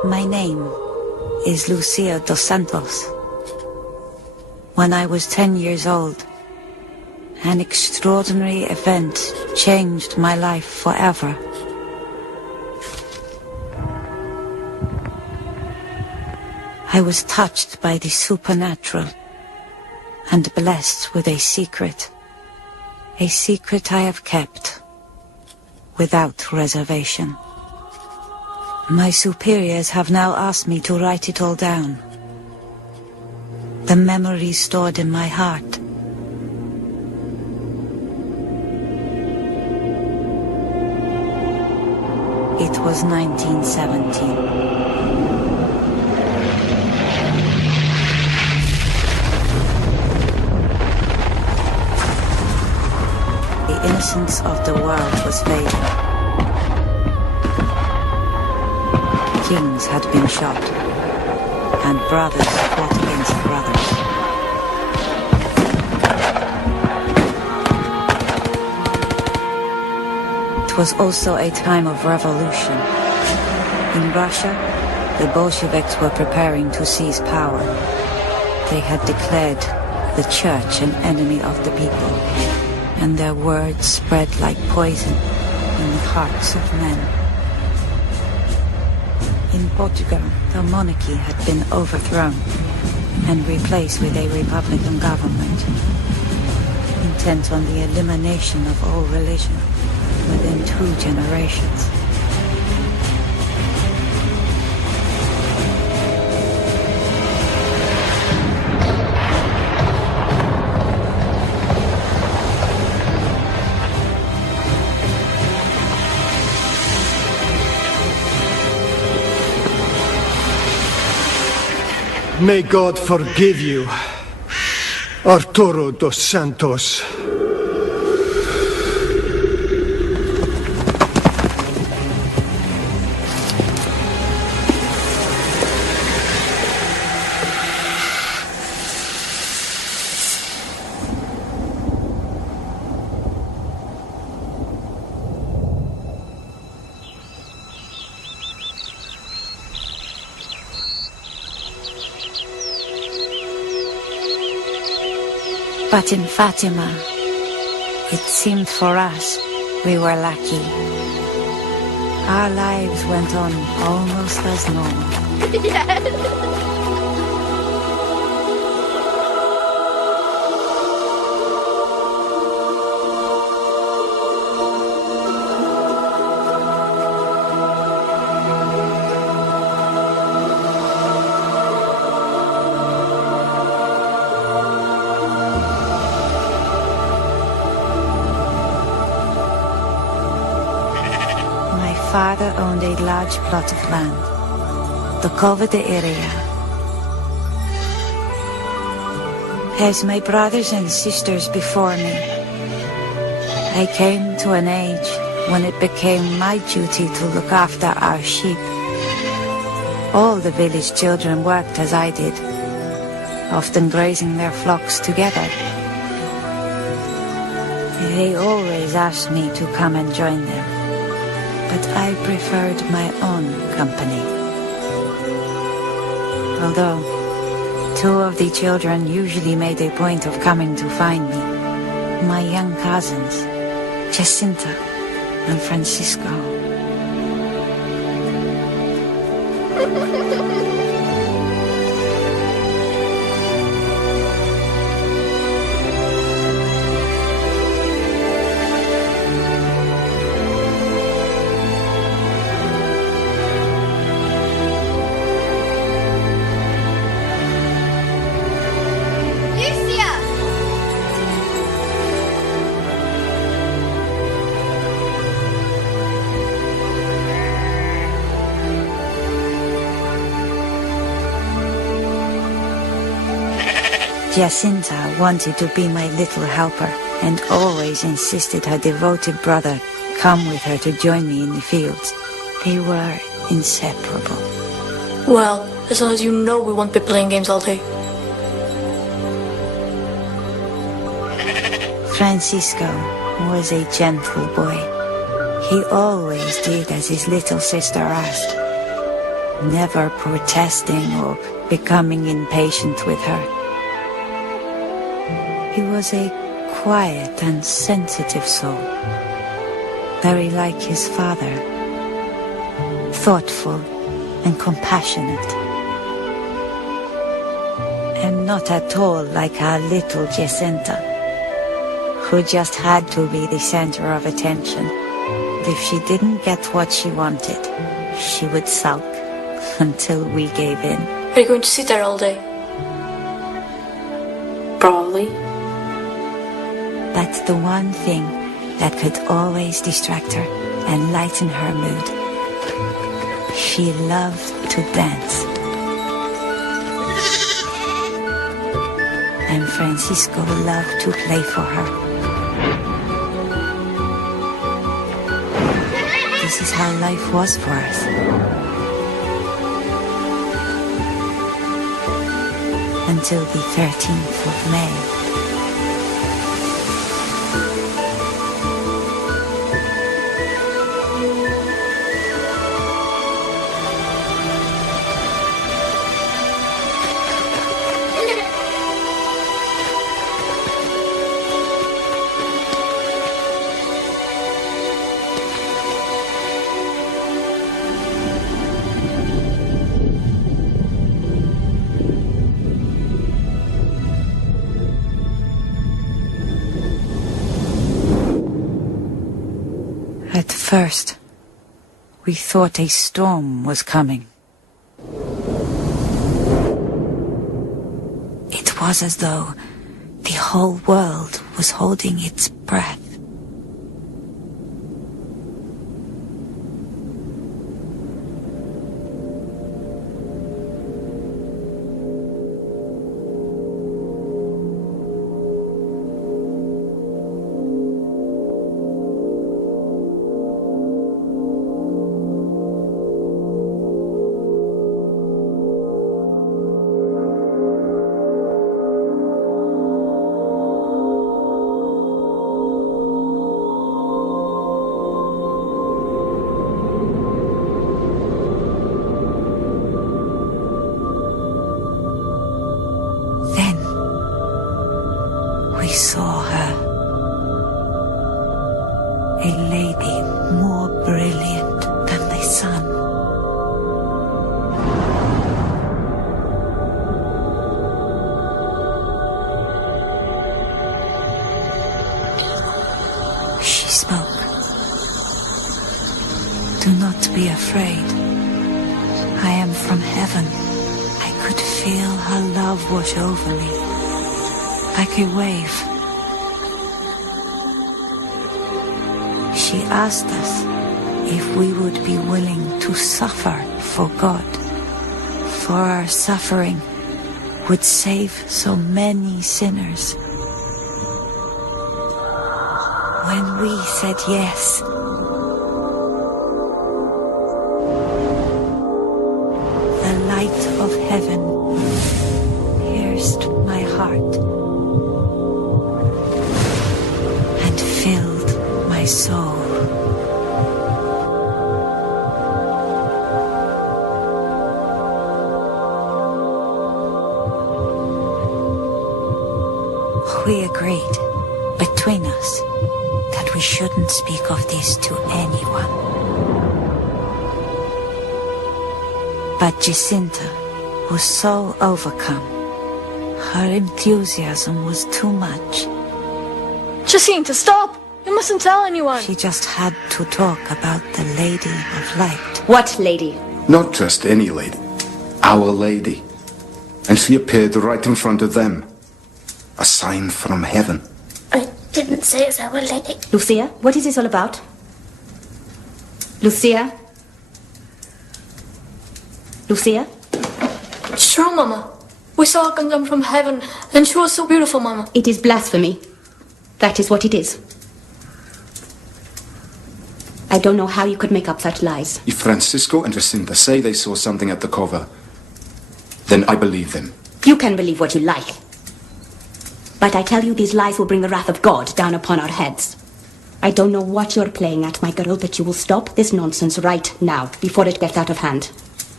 My name is Lucia dos Santos. When I was 10 years old, an extraordinary event changed my life forever. I was touched by the supernatural and blessed with a secret I have kept without reservation. My superiors have now asked me to write it all down. The memories stored in my heart. It was 1917. The innocence of the world was fading. Kings had been shot, and brothers fought against brothers. It was also a time of revolution. In Russia, the Bolsheviks were preparing to seize power. They had declared the church an enemy of the people, and their words spread like poison in the hearts of men. In Portugal, the monarchy had been overthrown and replaced with a republican government, intent on the elimination of all religion within 2 generations. May God forgive you, Arturo dos Santos. But in Fatima, it seemed for us we were lucky. Our lives went on almost as normal. Yes. My father owned a large plot of land, the Cova de Iria. As my brothers and sisters before me, I came to an age when it became my duty to look after our sheep. All the village children worked as I did, often grazing their flocks together. They always asked me to come and join them, but I preferred my own company. Although 2 of the children usually made a point of coming to find me, my young cousins, Jacinta and Francisco. Jacinta wanted to be my little helper and always insisted her devoted brother come with her to join me in the fields. They were inseparable. Well, as long as you know we won't be playing games all day. Francisco was a gentle boy. He always did as his little sister asked. never protesting or becoming impatient with her. He was a quiet and sensitive soul, very like his father, thoughtful and compassionate, and not at all like our little Jacinta, who just had to be the center of attention. If she didn't get what she wanted, she would sulk until we gave in. Are you going to sit there all day? Probably. But the one thing that could always distract her and lighten her mood, she loved to dance. And Francisco loved to play for her. This is how life was for us. Until the 13th of May. At first, we thought a storm was coming. It was as though the whole world was holding its breath. We saw her, a lady more brilliant than the sun. She spoke. Do not be afraid. I am from heaven. I could feel her love wash over me. Like a wave. She asked us if we would be willing to suffer for God, for our suffering would save so many sinners. When we said yes, the light of heaven pierced my heart. Filled my soul. We agreed between us that we shouldn't speak of this to anyone. But Jacinta was so overcome. Her enthusiasm was too much. Jacinta, stop! You mustn't tell anyone. She just had to talk about the Lady of Light. What lady? Not just any lady. Our lady. And she appeared right in front of them. A sign from heaven. I didn't say it's our lady. Lucia, what is this all about? Lucia? Lucia? It's true, Mama. We saw her come down from heaven, and she was so beautiful, Mama. It is blasphemy. That is what it is. I don't know how you could make up such lies. If Francisco and Jacinta say they saw something at the cover, then I believe them. You can believe what you like. But I tell you, these lies will bring the wrath of God down upon our heads. I don't know what you're playing at, my girl, but you will stop this nonsense right now, before it gets out of hand.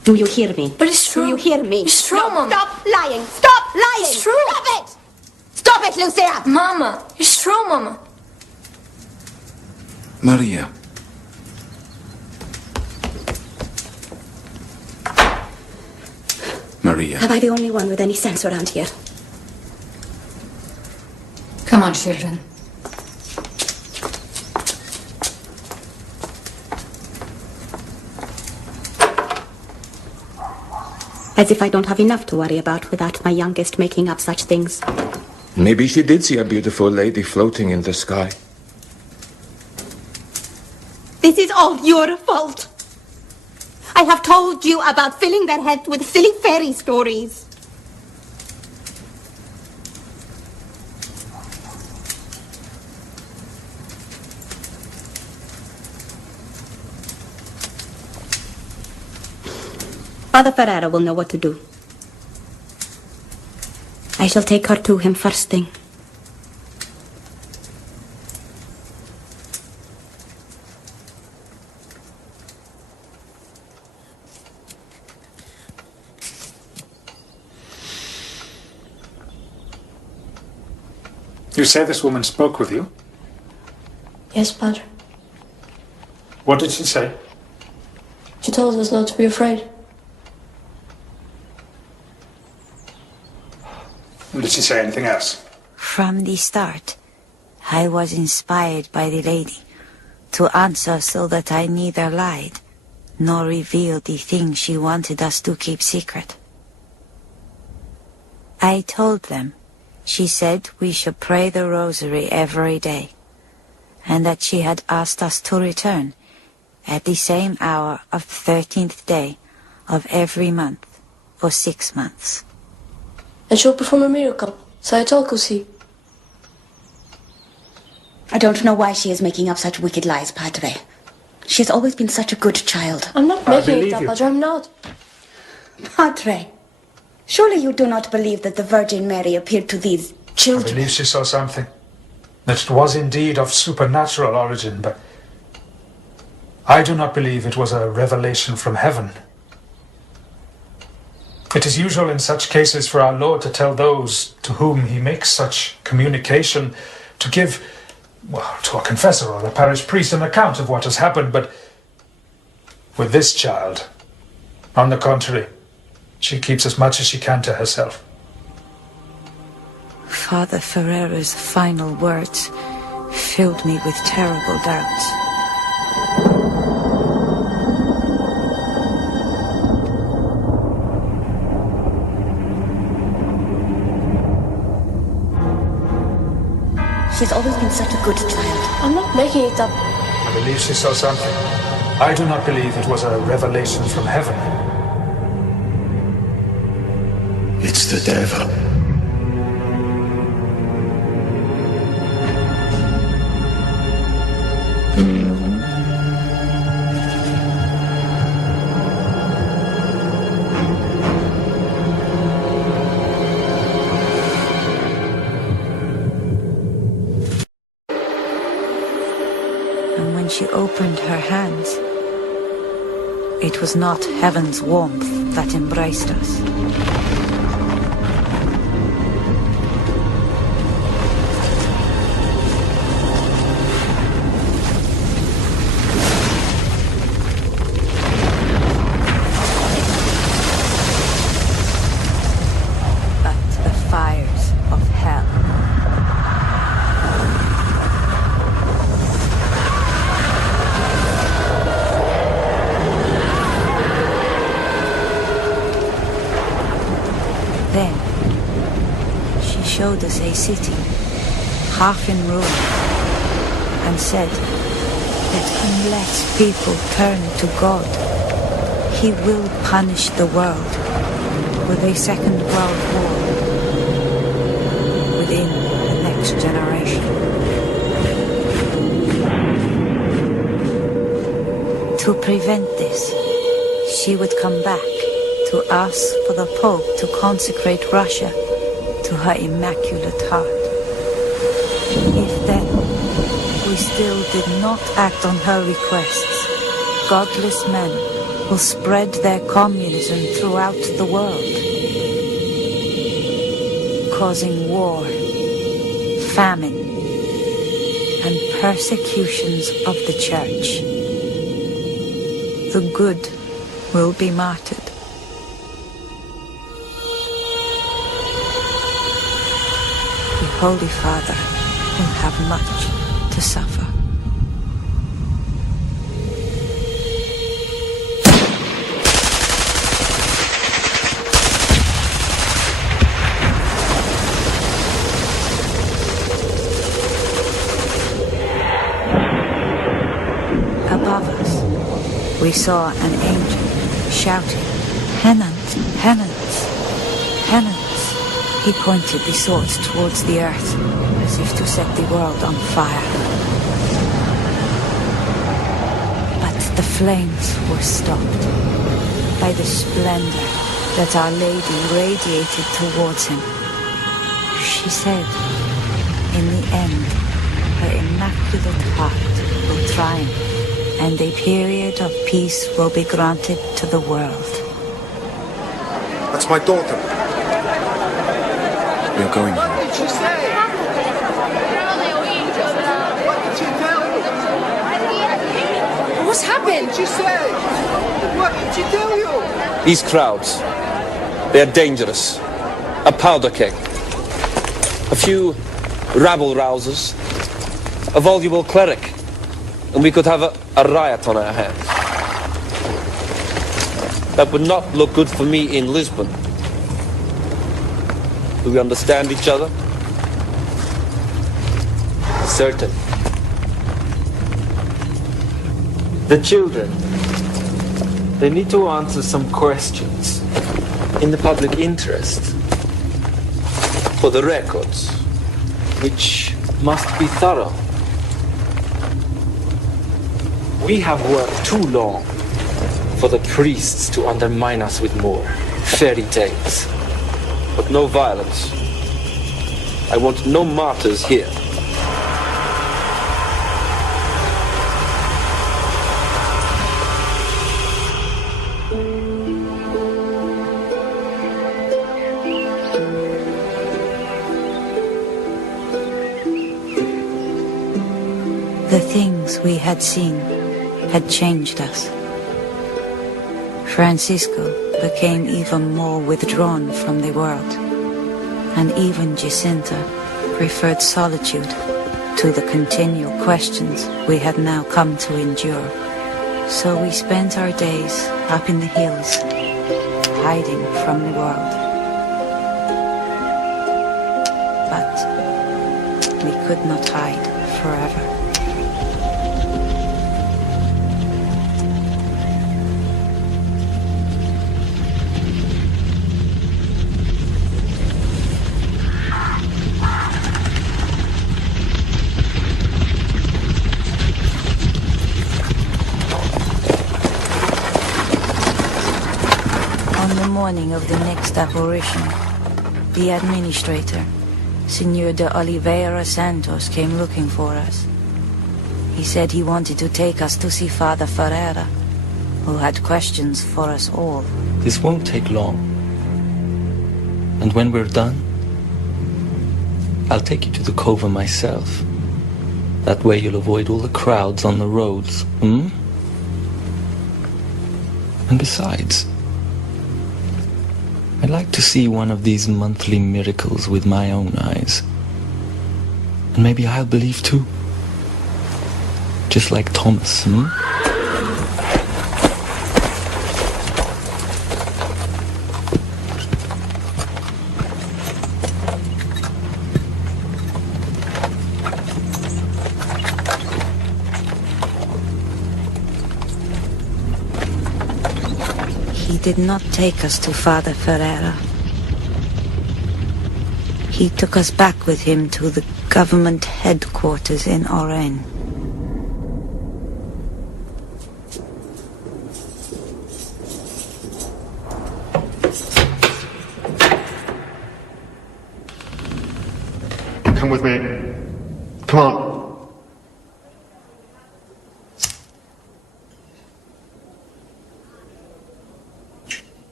Do you hear me? But it's true. Do you hear me? It's true, No, Mama. stop lying! Stop lying! It's true. Stop it! Stop it, Lucia! Mama, it's true, Mama. Maria. Maria. Am I the only one with any sense around here? Come on, children. As if I don't have enough to worry about without my youngest making up such things. Maybe she did see a beautiful lady floating in the sky. This is all your fault. I have told you about filling their heads with silly fairy stories. Father Ferrara will know what to do. I shall take her to him first thing. You say this woman spoke with you? Yes, Padre. What did she say? She told us not to be afraid. Did she say anything else? From the start, I was inspired by the lady to answer so that I neither lied nor revealed the things she wanted us to keep secret. I told them she said we should pray the rosary every day, and that she had asked us to return at the same hour of the 13th day of every month for 6 months. And she'll perform a miracle, so I told Kusi. I don't know why she is making up such wicked lies, Padre. She has always been such a good child. I'm not making it up, Padre, I'm not. Padre, surely you do not believe that the Virgin Mary appeared to these I children? believe she saw something. That it was indeed of supernatural origin, but I do not believe it was a revelation from heaven. It is usual in such cases for our Lord to tell those to whom he makes such communication to give, well, to a confessor or a parish priest an account of what has happened, but with this child, on the contrary, she keeps as much as she can to herself. Father Ferrera's final words filled me with terrible doubts. She's always been such a good child. I'm not making it up. I believe she saw something. I do not believe it was a revelation from heaven. It's the devil. And when she opened her hands, it was not heaven's warmth that embraced us. But the fires of hell. Then, she showed us a city, half in ruin, and said that unless people turn to God, he will punish the world with a second world war within the next generation. To prevent this, she would come back to ask for the Pope to consecrate Russia to her Immaculate Heart. If then we still did not act on her requests, godless men will spread their communism throughout the world, causing war, famine, and persecutions of the church. The good will be martyred. The Holy Father will have much to suffer. Above us, we saw an angel shouting, "Penance, penance, penance." He pointed the sword towards the earth, as if to set the world on fire. But the flames were stopped by the splendor that Our Lady radiated towards him. She said, in the end, her immaculate heart will triumph, and a period of peace will be granted to the world. That's my daughter. We are going here. What did she say? What did she tell you? What's happened? What did she say? What did she tell you? These crowds, they're dangerous. A powder keg. A few rabble-rousers. A voluble cleric. And we could have a riot on our hands. That would not look good for me in Lisbon. Do we understand each other? Certain. The children, they need to answer some questions in the public interest. For the records, which must be thorough. We have worked too long for the priests to undermine us with more fairy tales. But no violence. I want no martyrs here. The things we had seen had changed us. Francisco became even more withdrawn from the world, and even Jacinta preferred solitude to the continual questions we had now come to endure. So we spent our days up in the hills, hiding from the world. But we could not hide forever. Morning of the next apparition, the administrator, Senor de Oliveira Santos, came looking for us. He said he wanted to take us to see Father Ferreira, who had questions for us all. This won't take long. And when we're done, I'll take you to the cova myself. That way you'll avoid all the crowds on the roads, And besides, I'd like to see one of these monthly miracles with my own eyes. And maybe I'll believe too. Just like Thomas, He did not take us to Father Ferreira. He took us back with him to the government headquarters in Oran. Come with me. Come on.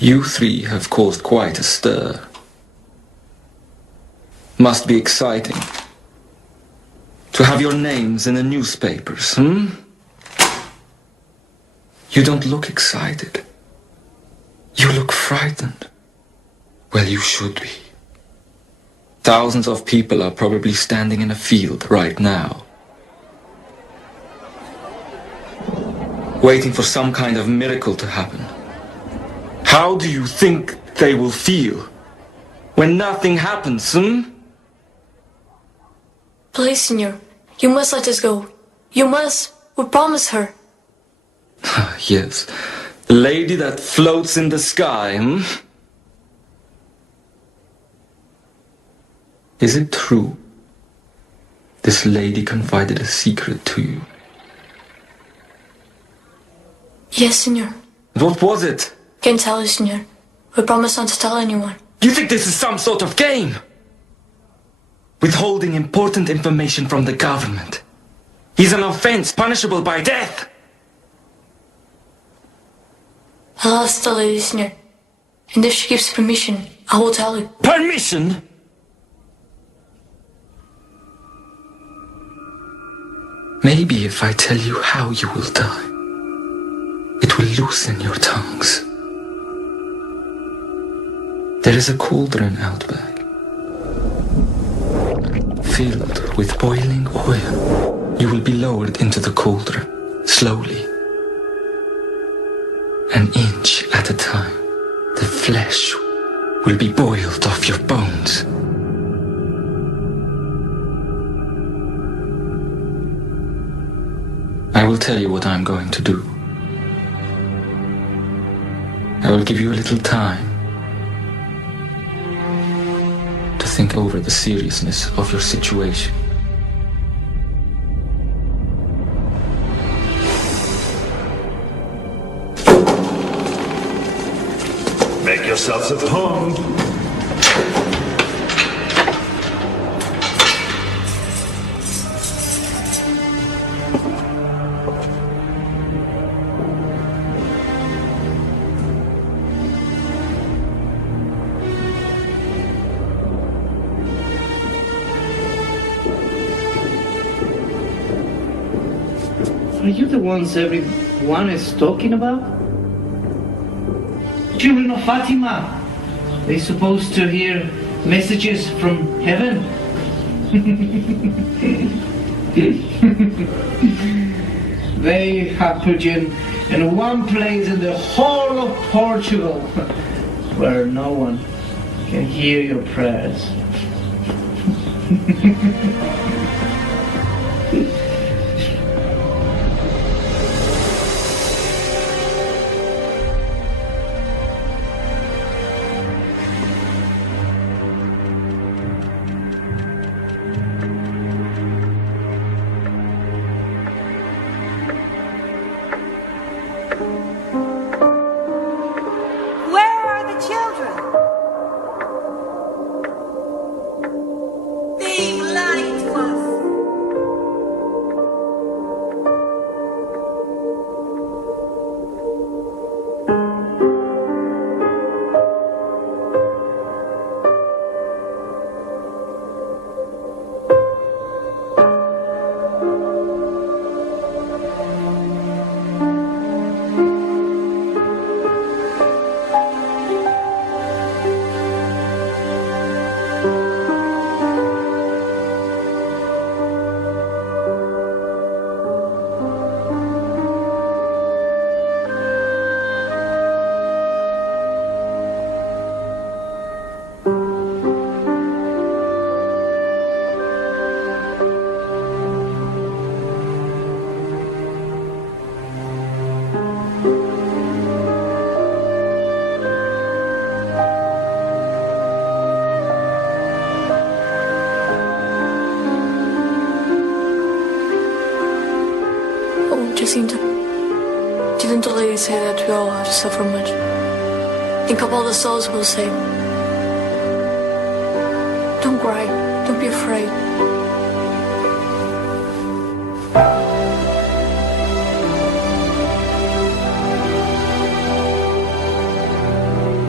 You three have caused quite a stir. Must be exciting. To have your names in the newspapers, You don't look excited. You look frightened. Well, you should be. Thousands of people are probably standing in a field right now, waiting for some kind of miracle to happen. How do you think they will feel when nothing happens, Please, Senor, you must let us go. You must. We promise her. Yes, the lady that floats in the sky, Is it true this lady confided a secret to you? Yes, Senor. What was it? Can't tell you, Senor. We promise not to tell anyone. You think this is some sort of game? Withholding important information from the government is an offense punishable by death. I'll ask the lady, Senor. And if she gives permission, I will tell you. Permission? Maybe if I tell you how you will die, it will loosen your tongues. There is a cauldron out back, filled with boiling oil. You will be lowered into the cauldron, slowly. An inch at a time, the flesh will be boiled off your bones. I will tell you what I'm going to do. I will give you a little time to think over the seriousness of your situation. Make yourselves at home. Are you the ones everyone is talking about? Children of Fatima. They supposed to hear messages from heaven? They have put you in one place in the whole of Portugal where no one can hear your prayers. Where are the children? Being lied to us. Oh, Jacinta. Didn't the lady say that we all have to suffer much? Think of all the souls we'll save. Don't cry. Don't be afraid.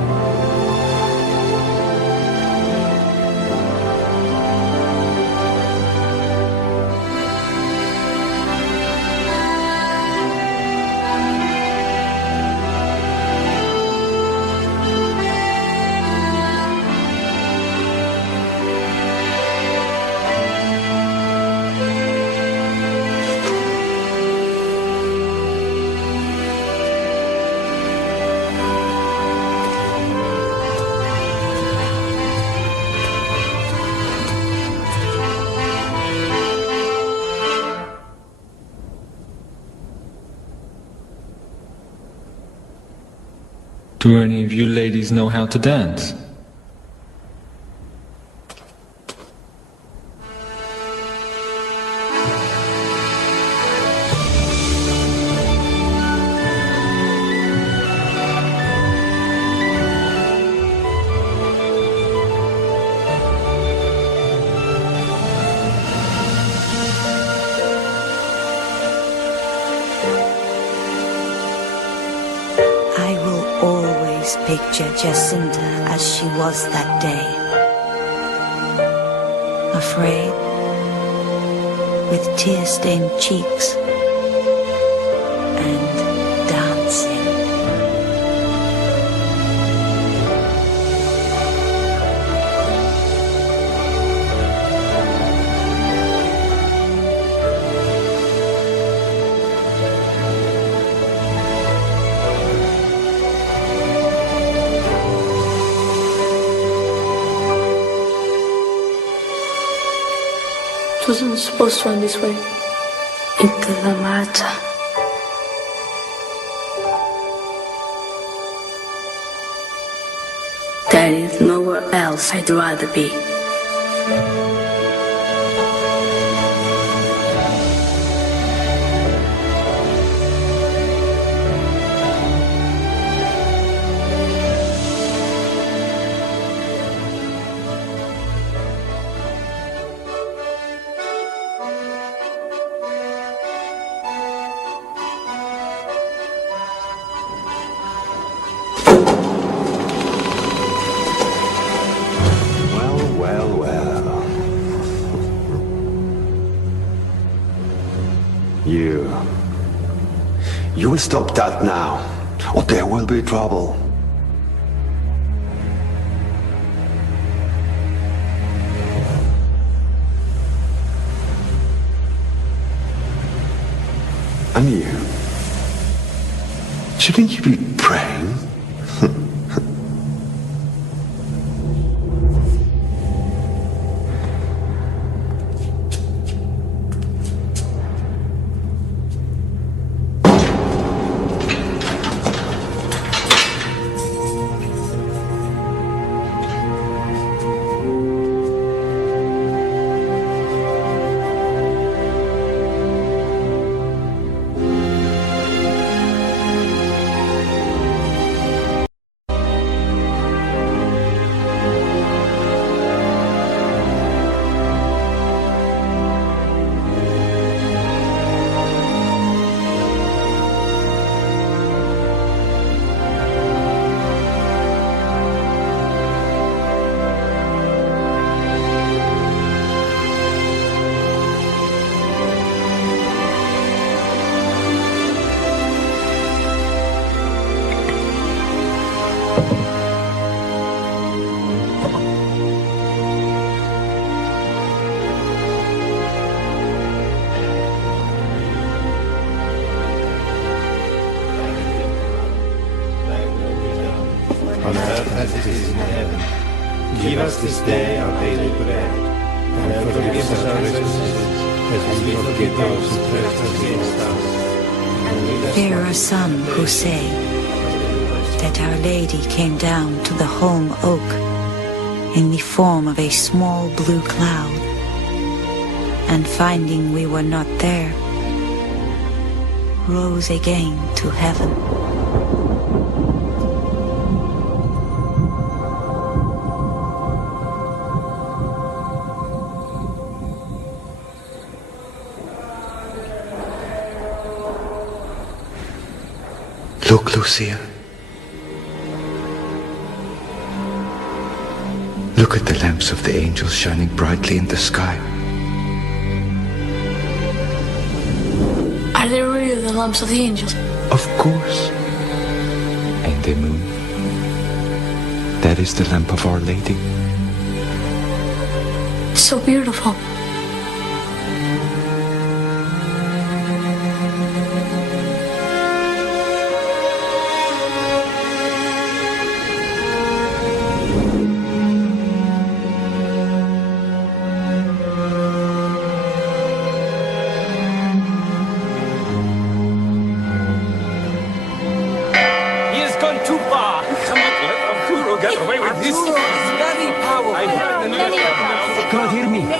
Do any of you ladies know how to dance? I will always picture Jacinta as she was that day. Afraid, with tear-stained cheeks, and dancing. It wasn't supposed to end this way. Into la marcha. There is nowhere else I'd rather be. You will stop that now, or there will be trouble. And you? Shouldn't you be praying? On earth as it is in heaven. Give us this day our daily bread, and forgive us our trespasses, as we forgive those who trespass against us. There are some who say that Our Lady came down to the home oak in the form of a small blue cloud, and finding we were not there, rose again to heaven. Look, Lucia. Look at the lamps of the angels shining brightly in the sky. Are they really the lamps of the angels? Of course. And the moon. That is the lamp of Our Lady. It's so beautiful. He has gone too far.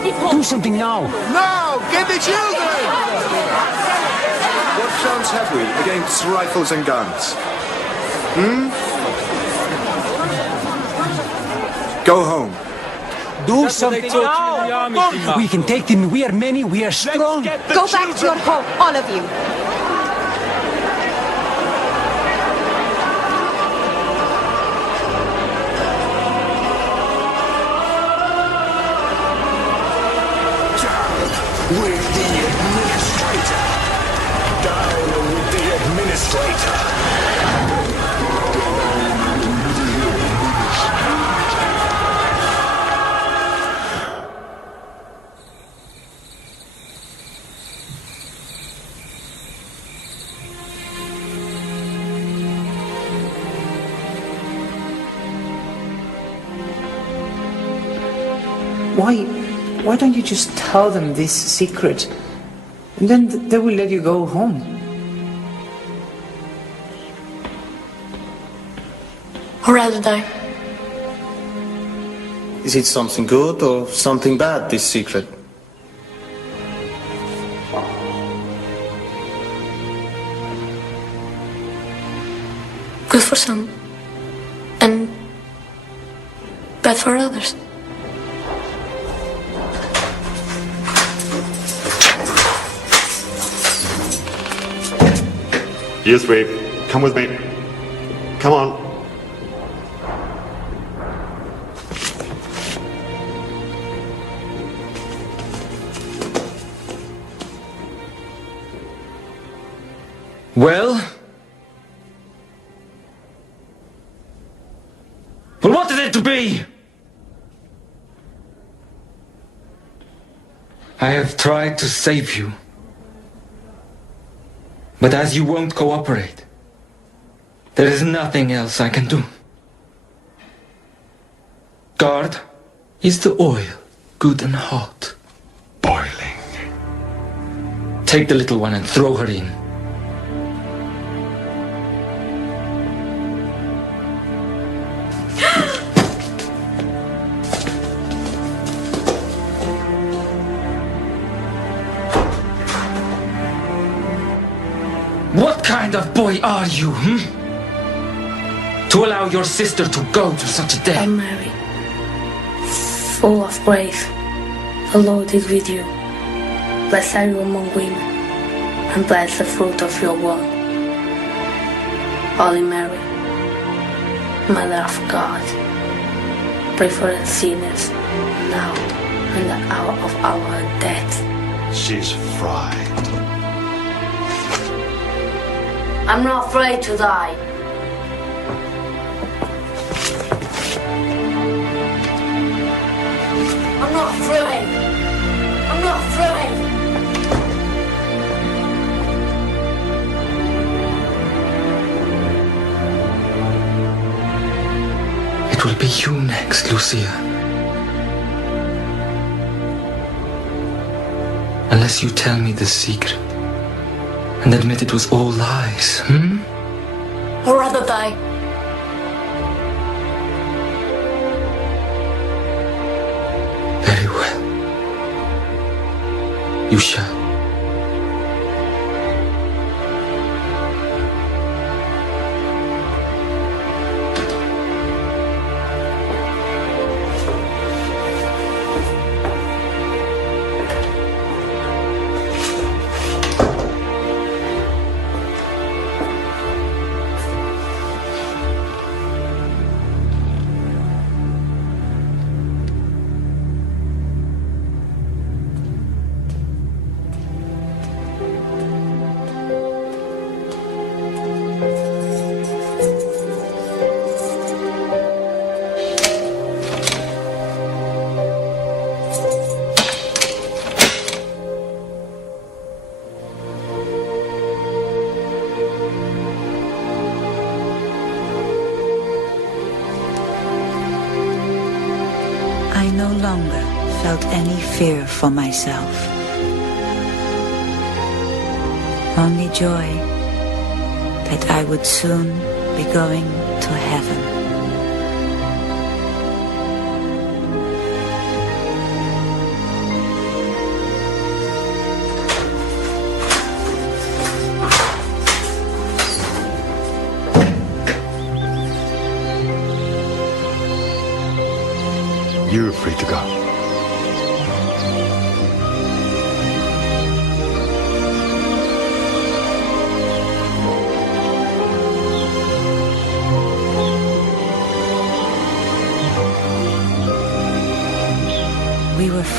Do something now. No! Get the children! What chance have we against rifles and guns? Go home. Do something now. We can take them. We are many. We are strong. Go back to your home, all of you. With the administrator. Down with the administrator. Why don't you just tell them this secret? And then they will let you go home. Or rather die. Is it something good or something bad, this secret? Good for some. And bad for others. Yes, babe. Come with me. Come on. Well? Well, what is it to be? I have tried to save you. But as you won't cooperate, there is nothing else I can do. Guard, is the oil good and hot? Boiling. Take the little one and throw her in. What kind of boy are you, to allow your sister to go to such a day? I'm Mary, full of grace. The Lord is with you. Blessed are you among women, and blessed the fruit of your womb. Holy Mary, Mother of God, pray for us sinners, now and the hour of our death. She's fried. I'm not afraid to die. I'm not afraid. I'm not afraid. It will be you next, Lucia. Unless you tell me the secret and admit it was all lies, Or rather die. Very well. You shall. I no longer felt any fear for myself. Only joy that I would soon be going to heaven.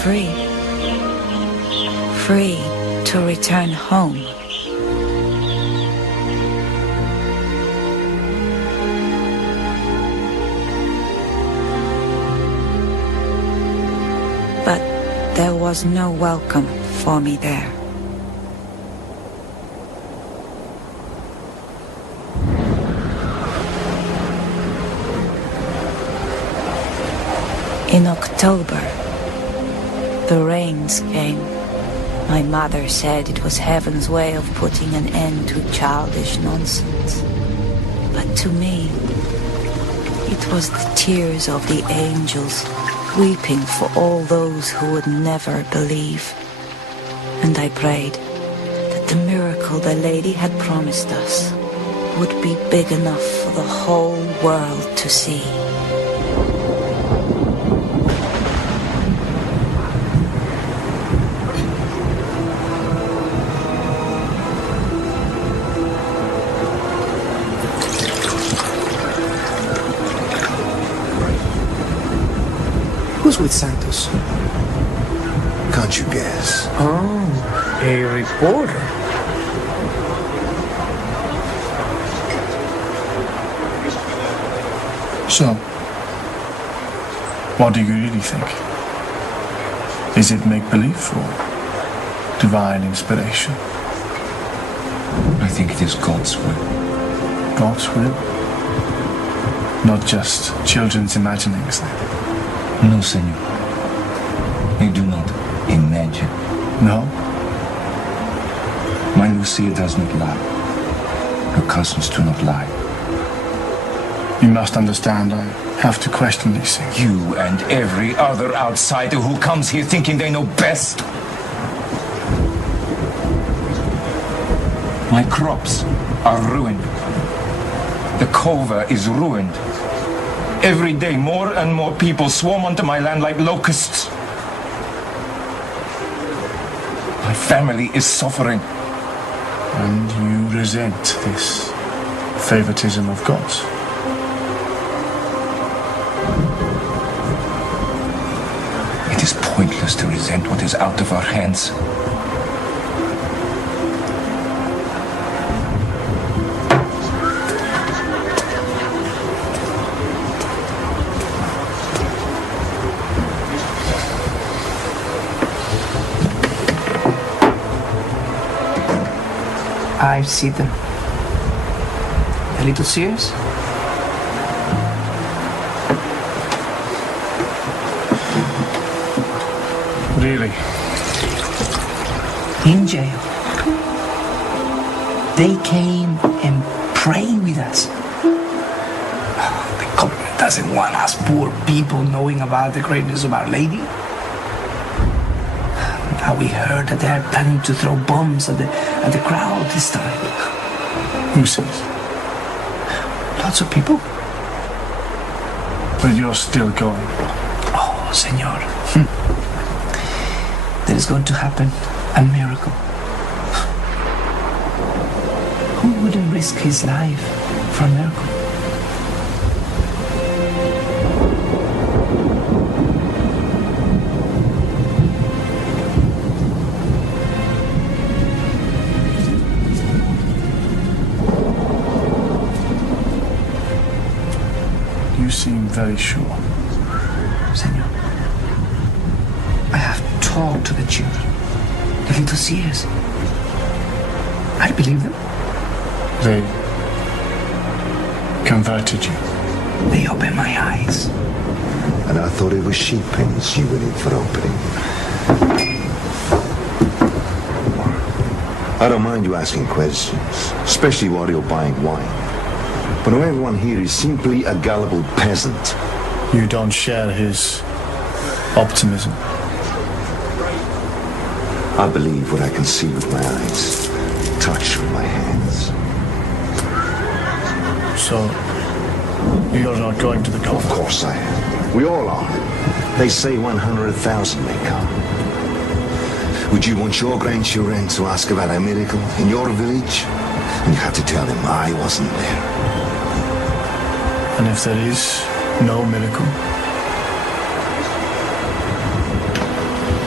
free. Free to return home. But there was no welcome for me there. In October, the rains came. My mother said it was heaven's way of putting an end to childish nonsense. But to me, it was the tears of the angels weeping for all those who would never believe. And I prayed that the miracle the lady had promised us would be big enough for the whole world to see. Who's with Santos? Can't you guess? Oh, a reporter. So, what do you really think? Is it make-believe or divine inspiration? I think it is God's will. God's will? Not just children's imaginings, then? No, senor. I do not imagine. No? My Lucia does not lie. Her cousins do not lie. You must understand, I have to question these things. You and every other outsider who comes here thinking they know best. My crops are ruined. The cova is ruined. Every day, more and more people swarm onto my land like locusts. My family is suffering. And you resent this favoritism of God's? It is pointless to resent what is out of our hands. I've seen them. A little serious? Really? In jail. They came and prayed with us. The government doesn't want us poor people knowing about the greatness of Our Lady. Now we heard that they're planning to throw bombs at the crowd this time. Who says? Lots of people. But you're still going. Oh, senor. There is going to happen a miracle. Who wouldn't risk his life for a miracle? You seem very sure. Senor, I have talked to the children, the little seers. I believe them. They converted you. They opened my eyes. And I thought it was sheep pens you went in for opening. I don't mind you asking questions, especially while you're buying wine. But everyone here is simply a gullible peasant. You don't share his optimism. I believe what I can see with my eyes, touch with my hands. So, you're not going to the cove? Of course I am. We all are. They say 100,000 may come. Would you want your grandchildren to ask about a miracle in your village? And you have to tell them I wasn't there. And if there is no miracle?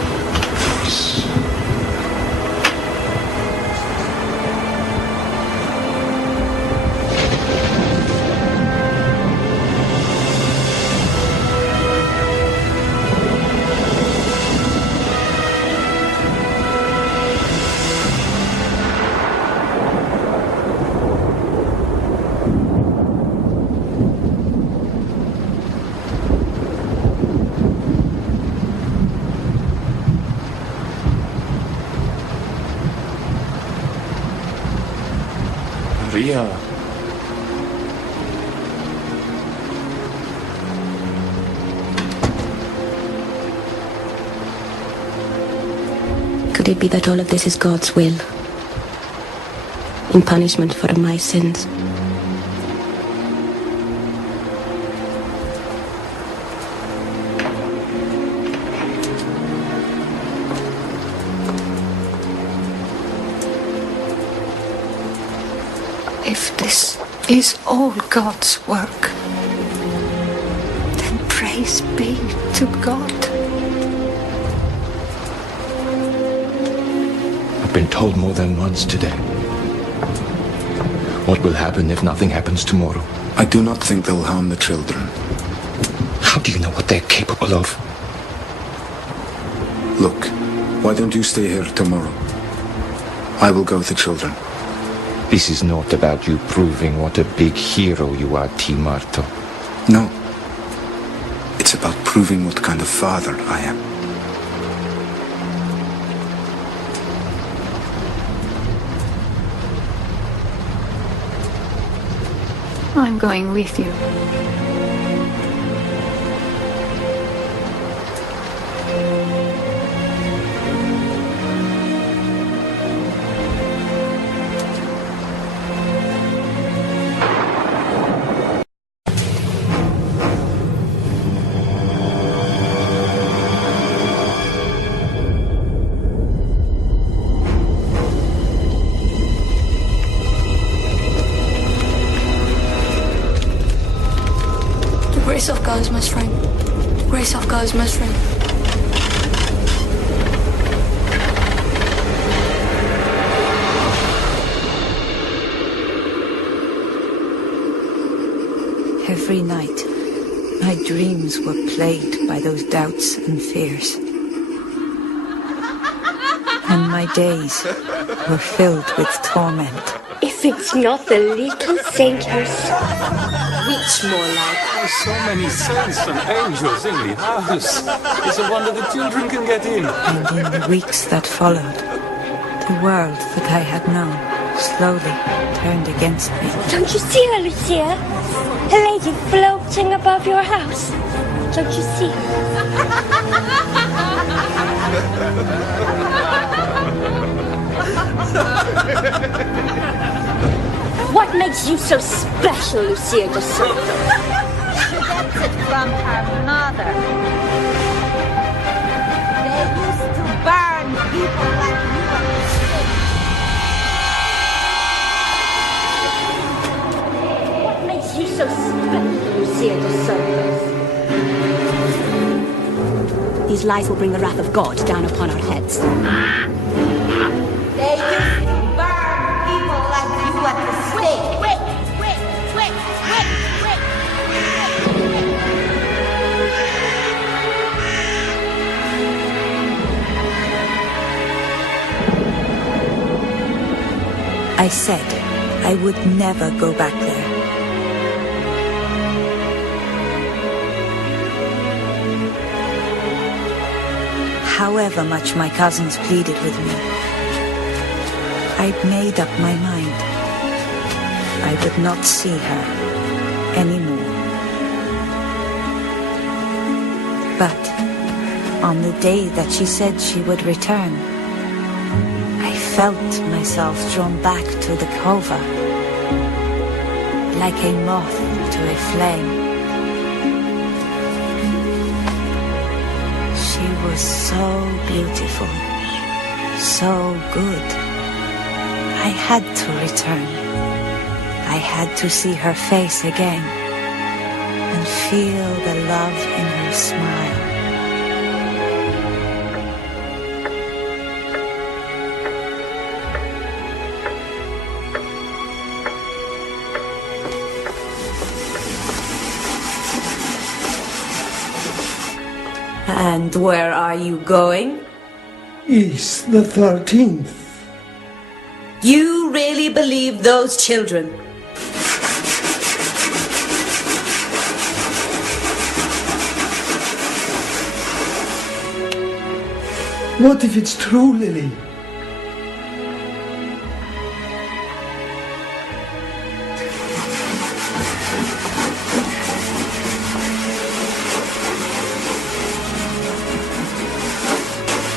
Maria. Could it be that all of this is God's will? In punishment for my sins? If this is all God's work, then praise be to God. I've been told more than once today. What will happen if nothing happens tomorrow? I do not think they'll harm the children. How do you know what they're capable of? Look, why don't you stay here tomorrow? I will go with the children. This is not about you proving what a big hero you are, T. Marto. No. It's about proving what kind of father I am. I'm going with you. The grace of God is my strength. The grace of God is my strength. Every night, my dreams were plagued by those doubts and fears. And my days were filled with torment. If it's not the little saint herself. Which more like? So many saints and angels in the house. It's a wonder the children can get in. And in the weeks that followed, the world that I had known slowly turned against me. Don't you see her, Lucia? A lady floating above your house. Don't you see What makes you so special, Lucia de Soto? She gets it from her mother. They used to burn people like you at the stake. What makes you so special, Lucia de Soto? These lies will bring the wrath of God down upon our heads. They used to burn people like you at the stake. Wait. I said I would never go back there. However much my cousins pleaded with me, I'd made up my mind. I would not see her anymore. But on the day that she said she would return, I felt myself drawn back to the cova, like a moth to a flame. She was so beautiful, so good. I had to return. I had to see her face again and feel the love in her smile. And where are you going? East the 13th. You really believe those children? What if it's true, Lily?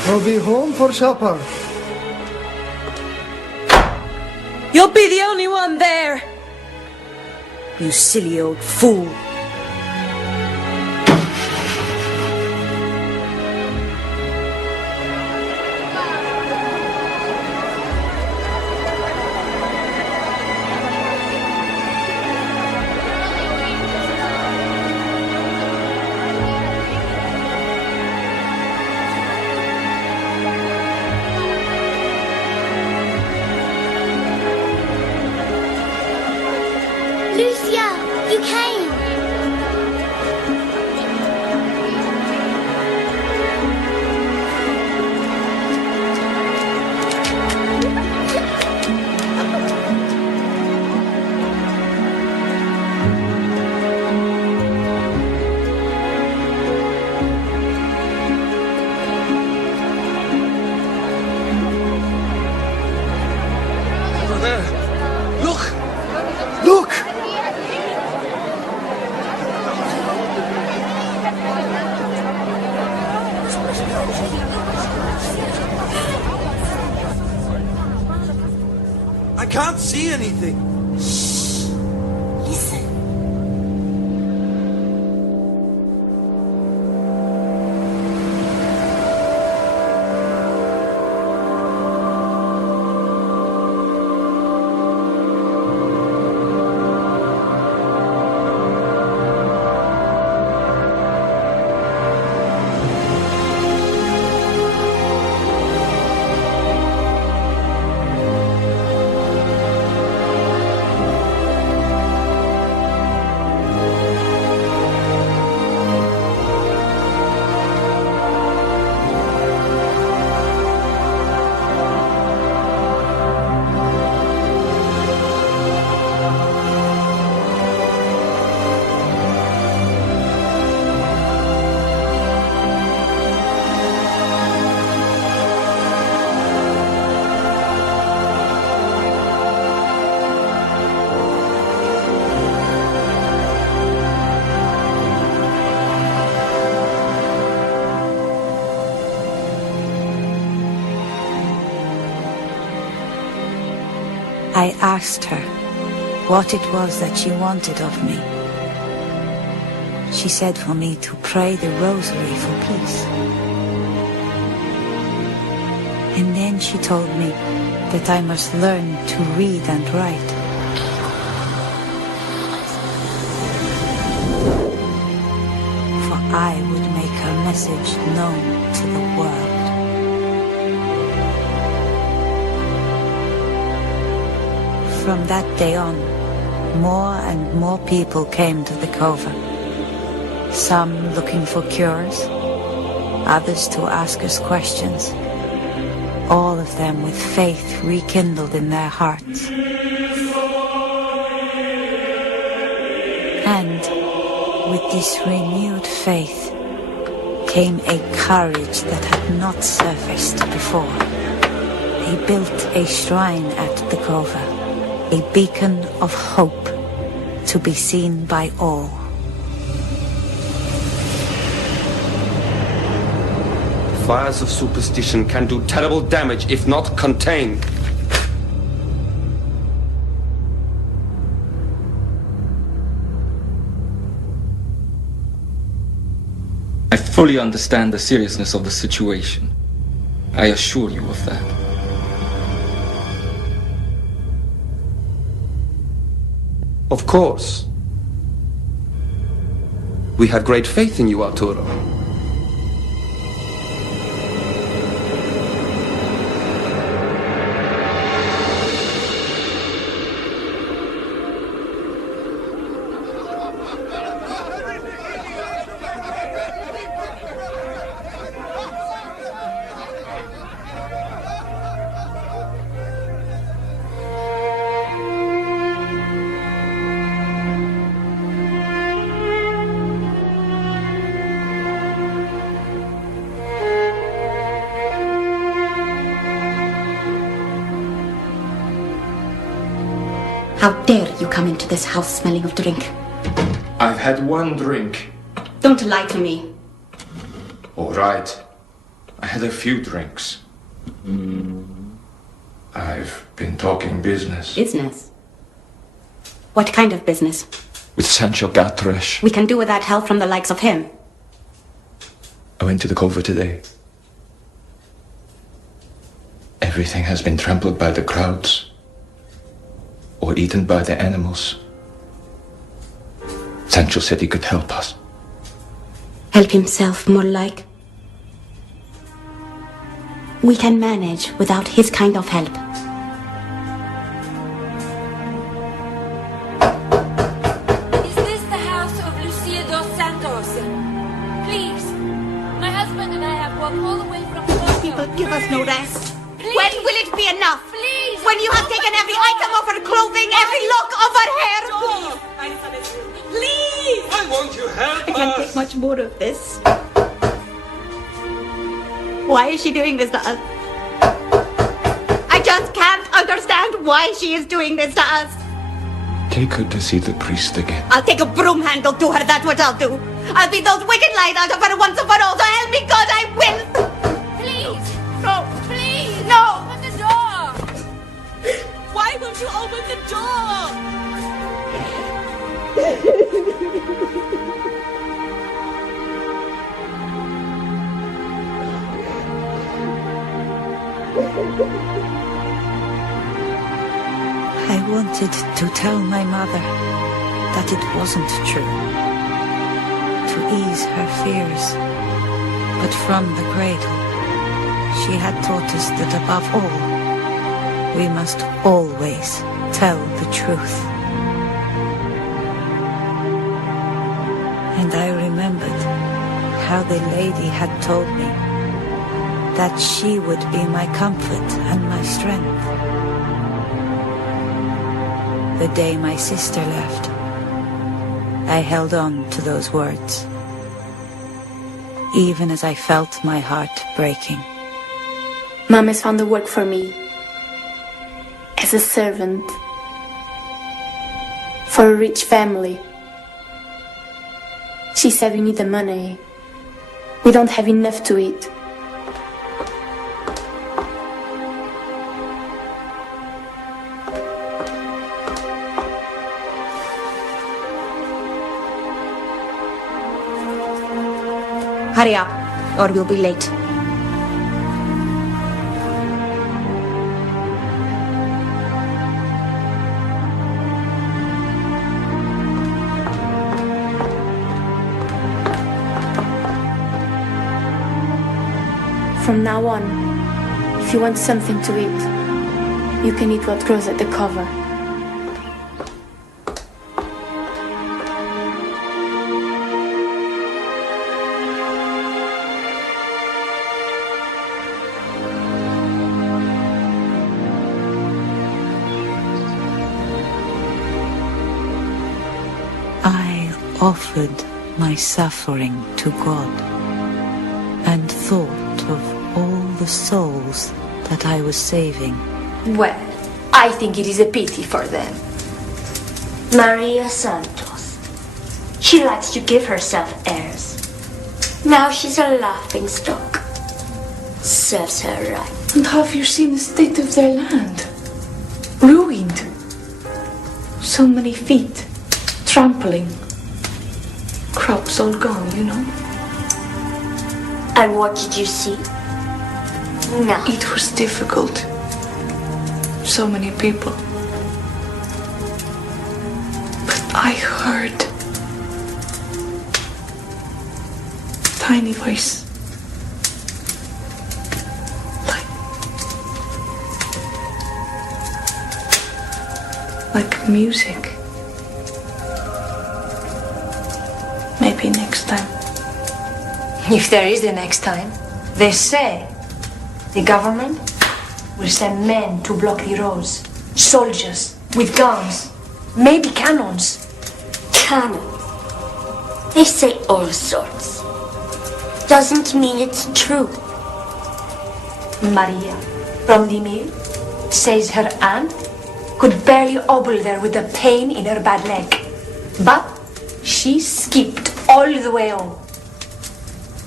I'll be home for supper. You'll be the only one there! You silly old fool. Lucia, you came! Over there. Look! Look! I can't see anything. Listen. I asked her what it was that she wanted of me. She said for me to pray the rosary for peace. And then she told me that I must learn to read and write. For I would make her message known to the world. From that day on, more and more people came to the cover. Some looking for cures, others to ask us questions. All of them with faith rekindled in their hearts. And with this renewed faith came a courage that had not surfaced before. They built a shrine at the cover. A beacon of hope to be seen by all. Fires of superstition can do terrible damage if not contained. I fully understand the seriousness of the situation. I assure you of that. Of course. We have great faith in you, Arturo. How dare you come into this house smelling of drink? I've had one drink. Don't lie to me. All right. I had a few drinks. I've been talking business. Business? What kind of business? With Sancho Gatresh. We can do without help from the likes of him. I went to the Cova today. Everything has been trampled by the crowds. Or eaten by the animals. Sancho said he could help us. Help himself, more like. We can manage without his kind of help. Is this the house of Lucia dos Santos? Please, my husband and I have walked all the way from Porto. People give us no rest. Please. When will it be enough? Please. When you have taken every item of her clothing, every lock of her hair? Please! Why won't you help I can't take much more of this. Why is she doing this to us? I just can't understand why she is doing this to us. Take her to see the priest again. I'll take a broom handle to her, that's what I'll do. I'll beat those wicked lies out of her once and for all, so help me God, I will! Please. No. Please. No. Open the door. Why won't you open the door? I wanted to tell my mother that it wasn't true, to ease her fears. But from the cradle, she had taught us that above all, we must always tell the truth. And I remembered how the lady had told me that she would be my comfort and my strength. The day my sister left, I held on to those words, even as I felt my heart breaking. Mom has found the work for me as a servant for a rich family. She said we need the money. We don't have enough to eat. Hurry up, or we'll be late. From now on, if you want something to eat, you can eat what grows at the cover. I offered my suffering to God and thought of all the souls that I was saving. Well, I think it is a pity for them. Maria Santos. She likes to give herself airs. Now she's a laughing stock. Serves her right. And have you seen the state of their land? Ruined. So many feet. Trampling. Crops all gone, you know. And what did you see? No. It was difficult. So many people. But I heard tiny voice. Like music. Maybe next time. If there is a next time, they say the government will send men to block the roads. Soldiers with guns, maybe cannons. Cannons. They say all sorts. Doesn't mean it's true. Maria from the mill says her aunt could barely hobble there with the pain in her bad leg. But she skipped all the way home.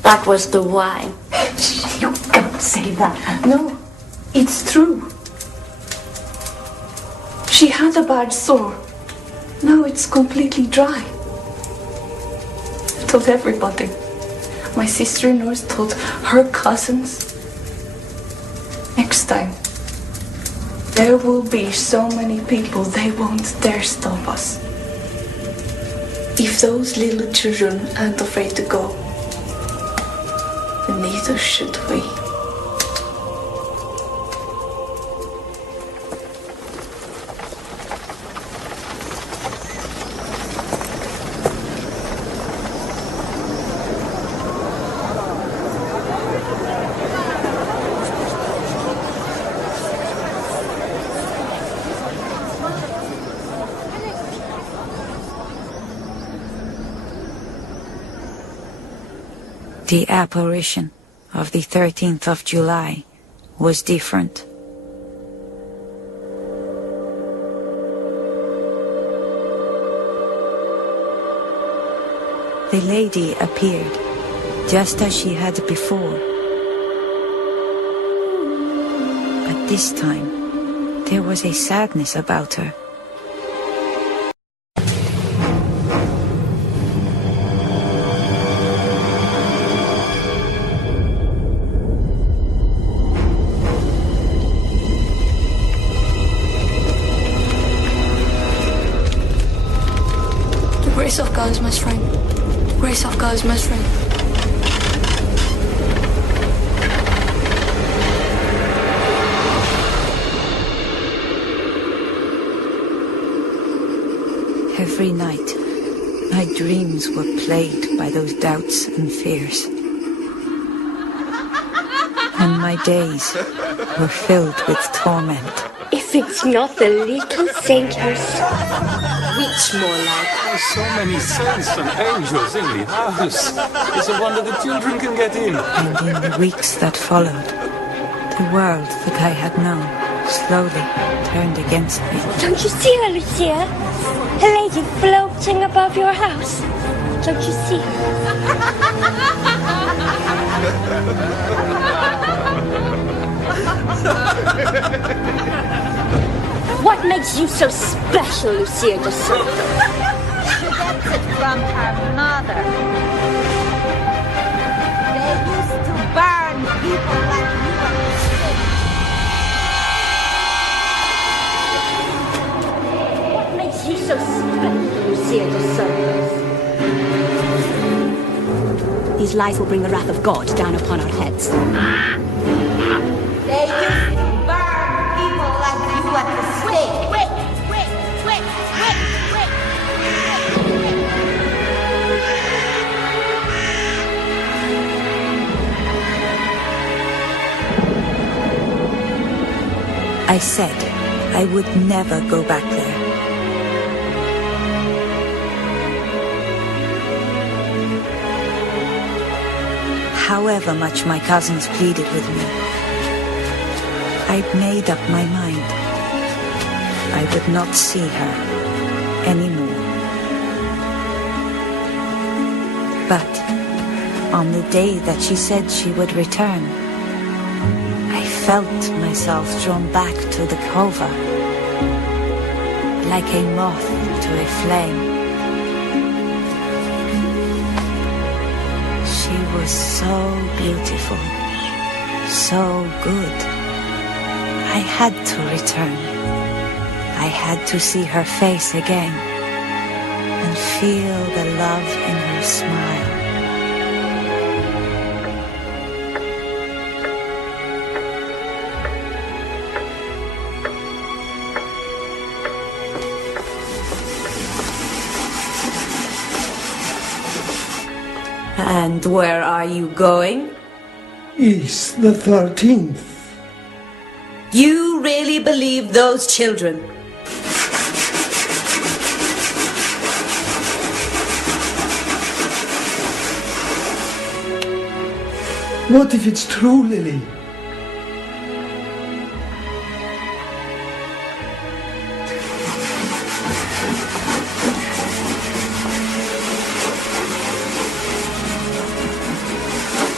That was the wine. You can't say that. No, it's true. She had a bad sore. Now it's completely dry. I told everybody. My sister-in-laws told her cousins. Next time, there will be so many people they won't dare stop us. If those little children aren't afraid to go, then neither should we. The apparition of the 13th of July was different. The lady appeared, just as she had before. But this time, there was a sadness about her. The grace of God is my strength. The grace of God is my strength. Every night, my dreams were plagued by those doubts and fears. And my days were filled with torment. If it's not the little saint herself, which more like? So many saints and angels in the house. It's a wonder the children can get in. And in the weeks that followed, the world that I had known slowly turned against me. Don't you see her, Lucia? A lady floating above your house. Don't you see What makes you so special, Lucia de Soto? She gets it from her mother. They used to burn people like you at the stake. What makes you so special, Lucia de Soto? These lies will bring the wrath of God down upon our heads. They used to burn people like you at the stake. I said I would never go back there. However much my cousins pleaded with me, I'd made up my mind. I would not see her anymore. But on the day that she said she would return, I felt myself drawn back to the cover, like a moth to a flame. She was so beautiful, so good. I had to return. I had to see her face again and feel the love in her smile. And where are you going? It's the 13th. You really believe those children? What if it's true, Lily?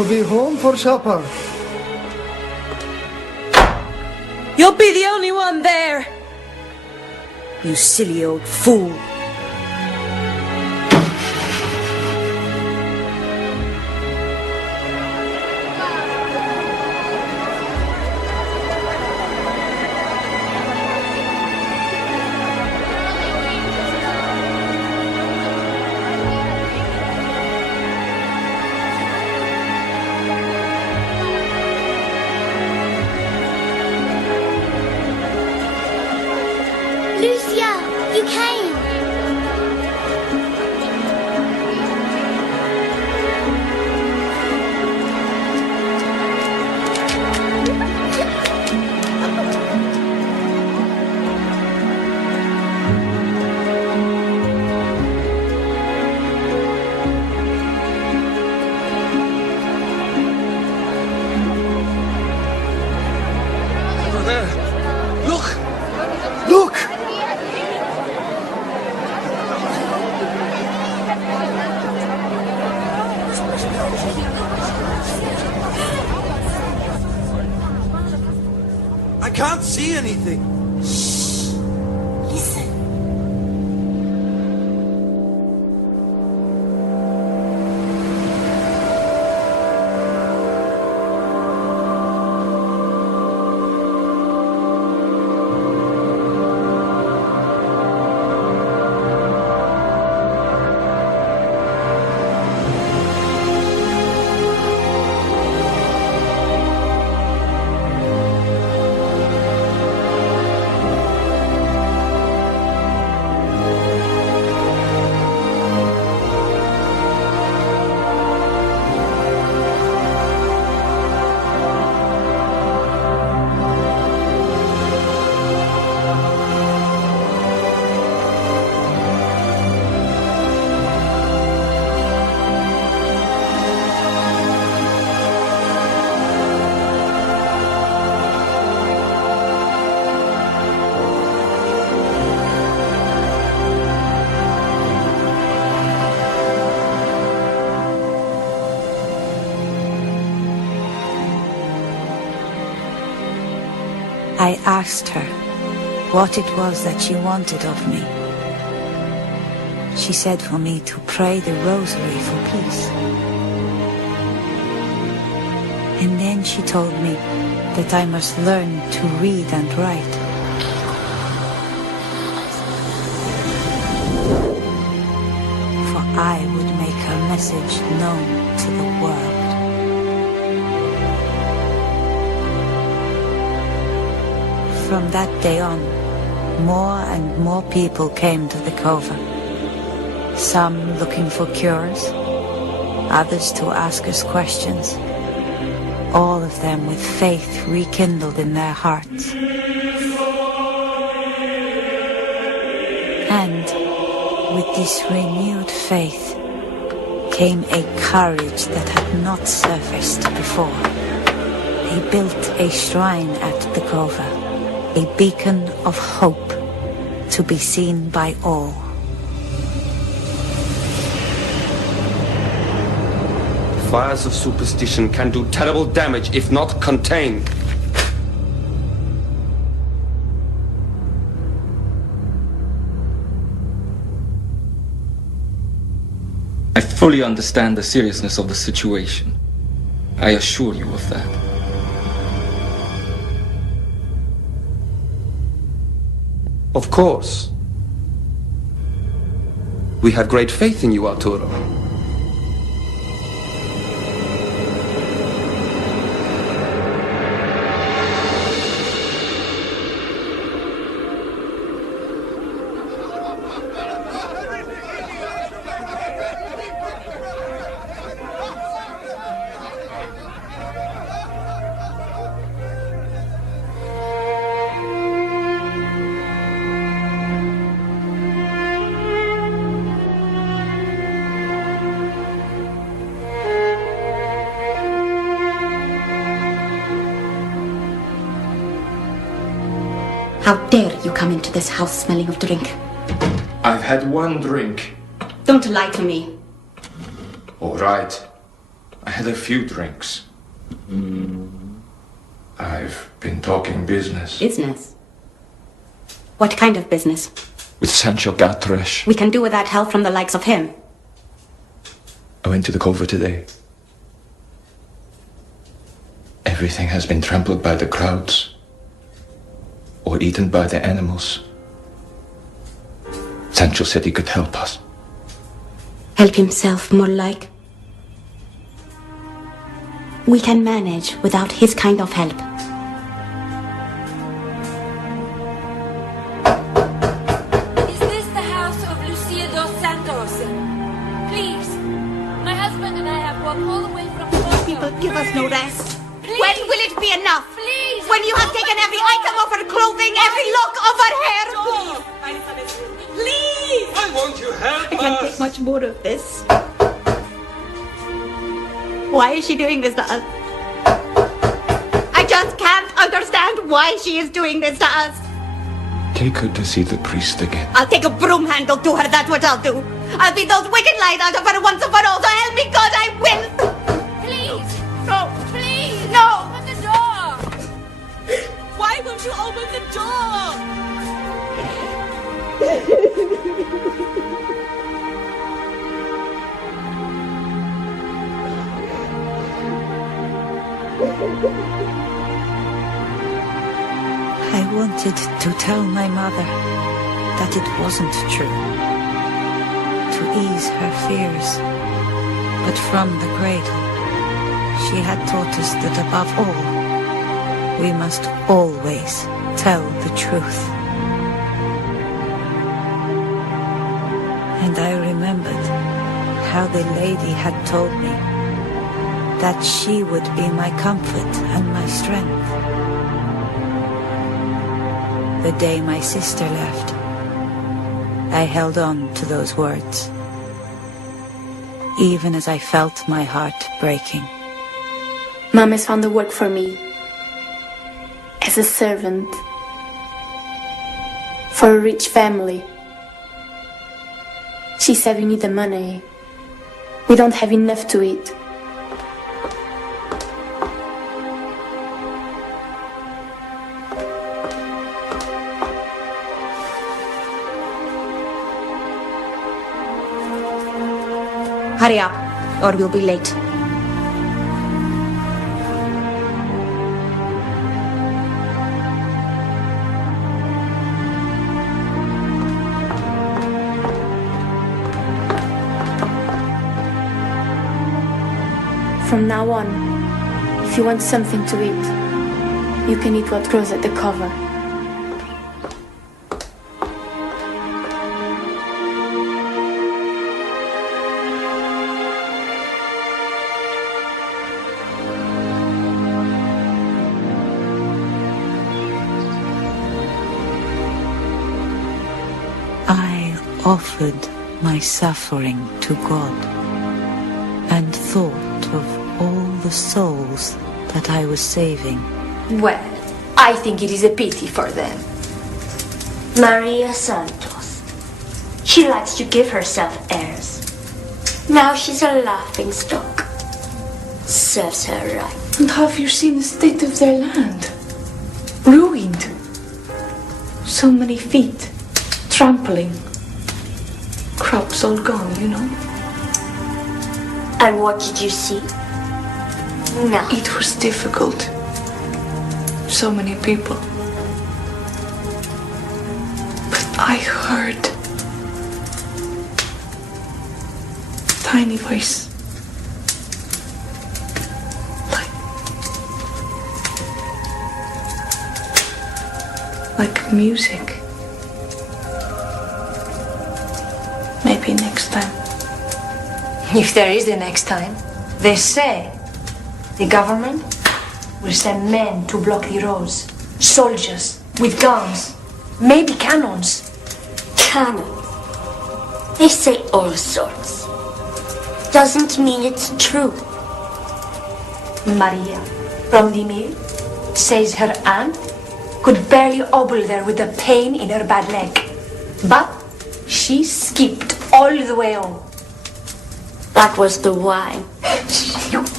I'll be home for supper. You'll be the only one there! You silly old fool. Lucia, you came. Over there. Look! Look! I can't see anything. Listen. I asked her what it was that she wanted of me. She said for me to pray the rosary for peace. And then she told me that I must learn to read and write. For I would make her message known to the world. From that day on, more and more people came to the Cova. Some looking for cures, others to ask us questions, all of them with faith rekindled in their hearts. And with this renewed faith came a courage that had not surfaced before. They built a shrine at the Cova, a beacon of hope to be seen by all. Fires of superstition can do terrible damage if not contained. I fully understand the seriousness of the situation. I assure you of that. Of course. We had great faith in you, Arturo. How dare you come into this house smelling of drink? I've had one drink. Don't lie to me. All right. had a few drinks. I've been talking business. Business? What kind of business? With Sancho Gatresh. We can do without help from the likes of him. I went to the Cova today. Everything has been trampled by the crowds. Or eaten by the animals. Sancho said he could help us. Help himself, more like. We can manage without his kind of help. Is this the house of Lucia dos Santos? Please, my husband and I have walked all the way from Tokyo. People give us no rest. Please. When will it be enough? Please. When you have taken every item of her clothing, every lock of her hair. Please. Why won't you help I can't take much more of this. Why is she doing this to us? I just can't understand why she is doing this to us. Take her to see the priest again. I'll take a broom handle to her, that's what I'll do. I'll beat those wicked lies out of her once and for all, so help me God, I will! Please! No! Please! No! Open the door! Why won't you open the door? I wanted to tell my mother that it wasn't true, to ease her fears. But from the cradle, she had taught us that above all, we must always tell the truth. And I remembered how the lady had told me that she would be my comfort and my strength. The day my sister left, I held on to those words, even as I felt my heart breaking. Mom has found the work for me as a servant for a rich family. She said we need the money. We don't have enough to eat. Hurry up, or we'll be late. From now on, if you want something to eat, you can eat what grows at the Cova. I offered my suffering to God and thought of all the souls that I was saving. Well, I think it is a pity for them. Maria Santos. She likes to give herself airs. Now she's a laughing stock. Serves her right. And have you seen the state of their land? Ruined. So many feet. Trampling. Crops all gone, you know. And what did you see? No. It was difficult. So many people. But I heard tiny voice. Like music. Maybe next time. If there is a next time, they say the government will send men to block the roads. Soldiers with guns, maybe cannons. Cannons. They say all sorts. Doesn't mean it's true. Maria from the mill says her aunt could barely obble there with the pain in her bad leg. But she skipped all the way home. That was the wine. You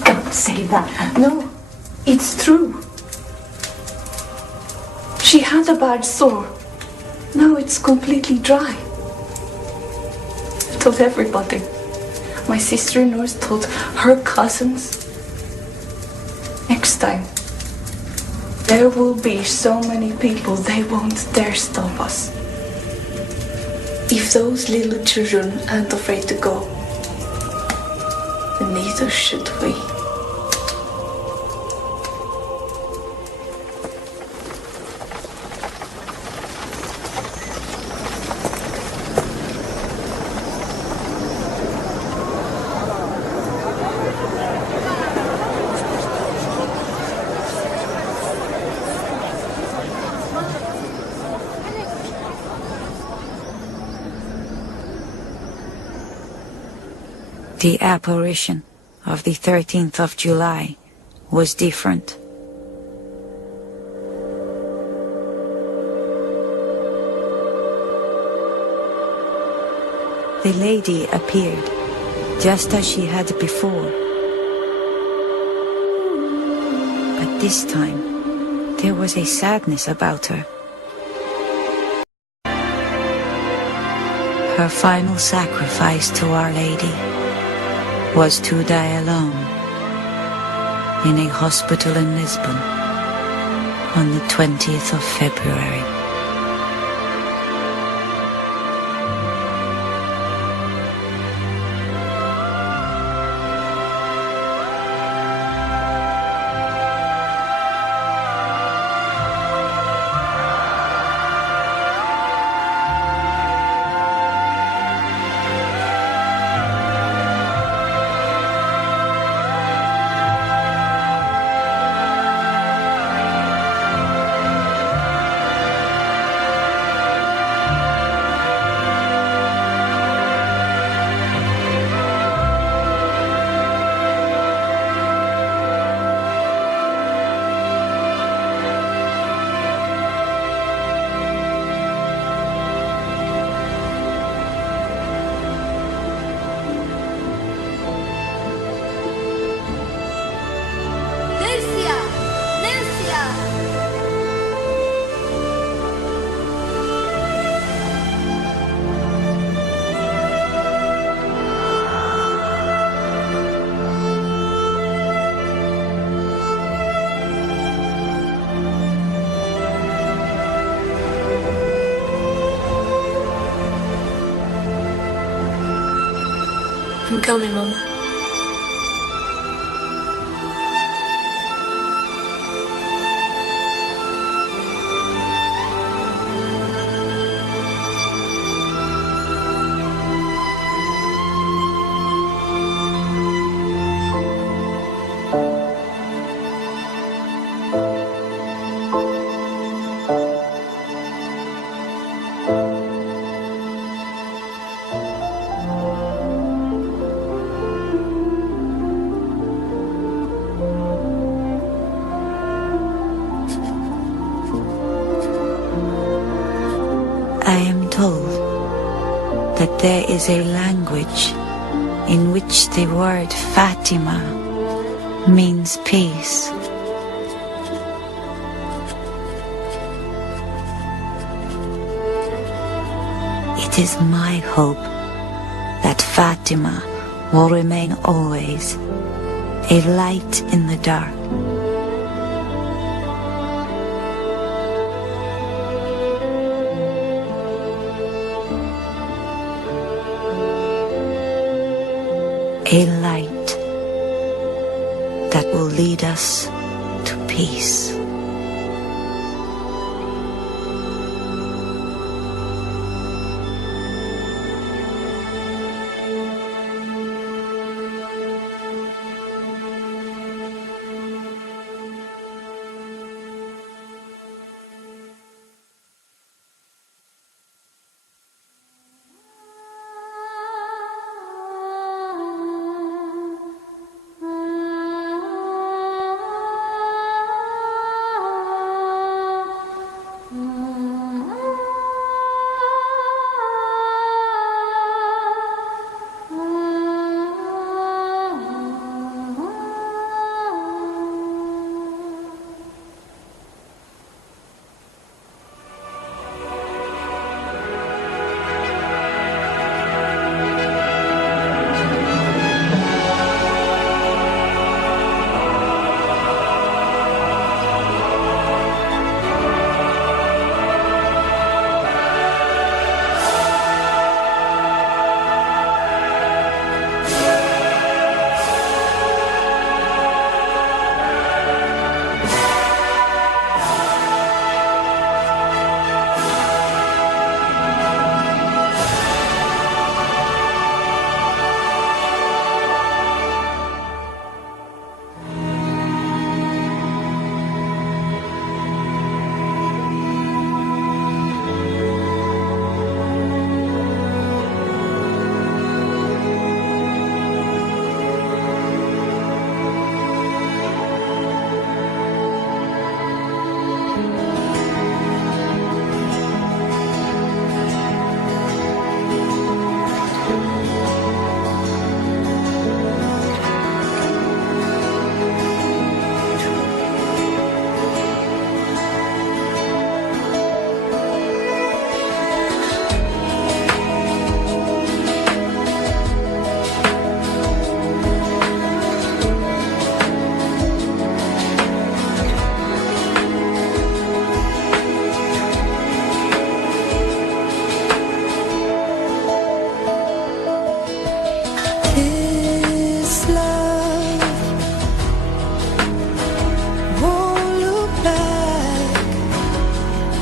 Don't say that. No, it's true. She had a bad sore. Now it's completely dry. I told everybody. My sister-in-laws told her cousins. Next time, there will be so many people they won't dare stop us. If those little children aren't afraid to go, then neither should we. The apparition of the 13th of July was different. The lady appeared, just as she had before. But this time, there was a sadness about her. Her final sacrifice to Our Lady was to die alone in a hospital in Lisbon on the 20th of February. I'm coming, Mama. I am told that there is a language in which the word Fatima means peace. It is my hope that Fatima will remain always a light in the dark. A light that will lead us to peace.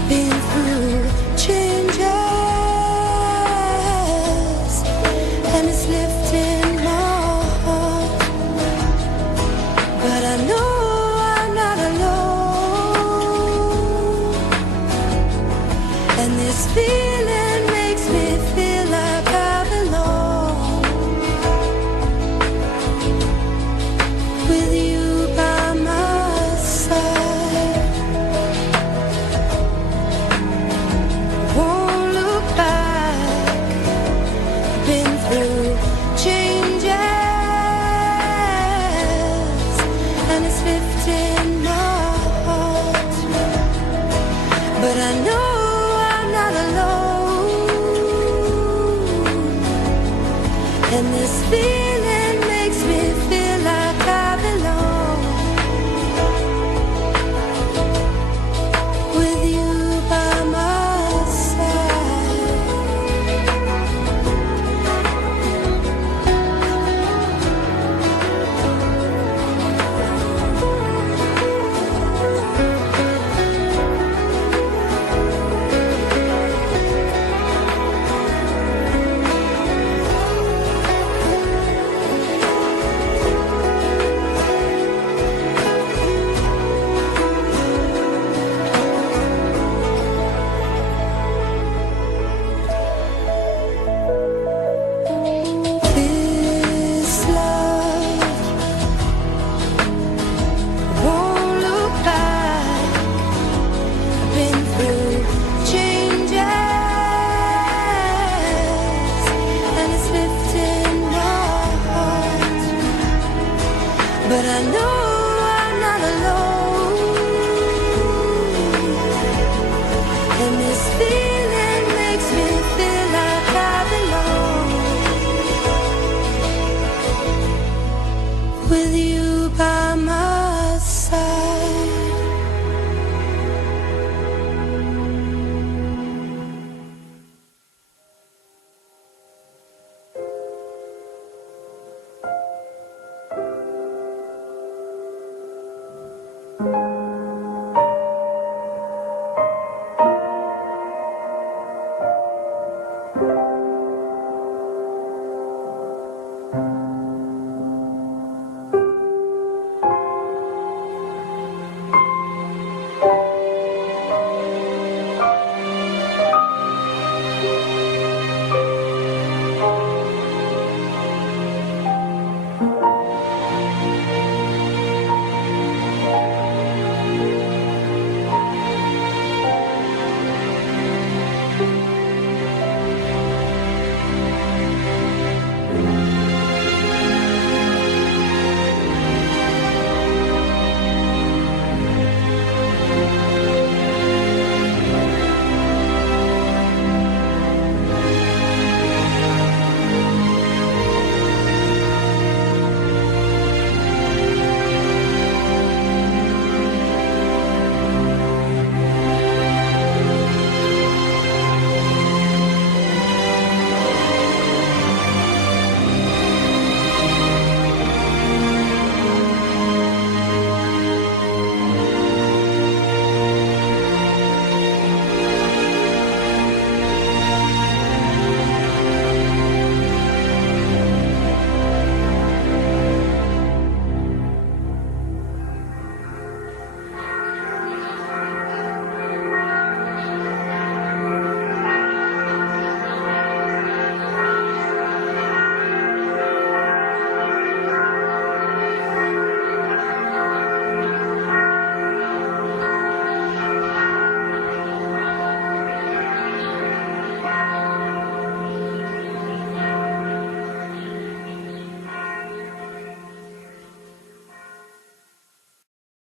been through changes, and it's lifting my heart. But I know I'm not alone, and this feeling makes me feel like I belong with you by my side. Won't look back, been through changes, and it's lifting my heart. But I know I'm not alone, and this feeling makes me feel like I belong with you by my side. This love won't look back. Been through changes, and it's lifting my heart. But I know I'm not alone, and this feeling makes me feel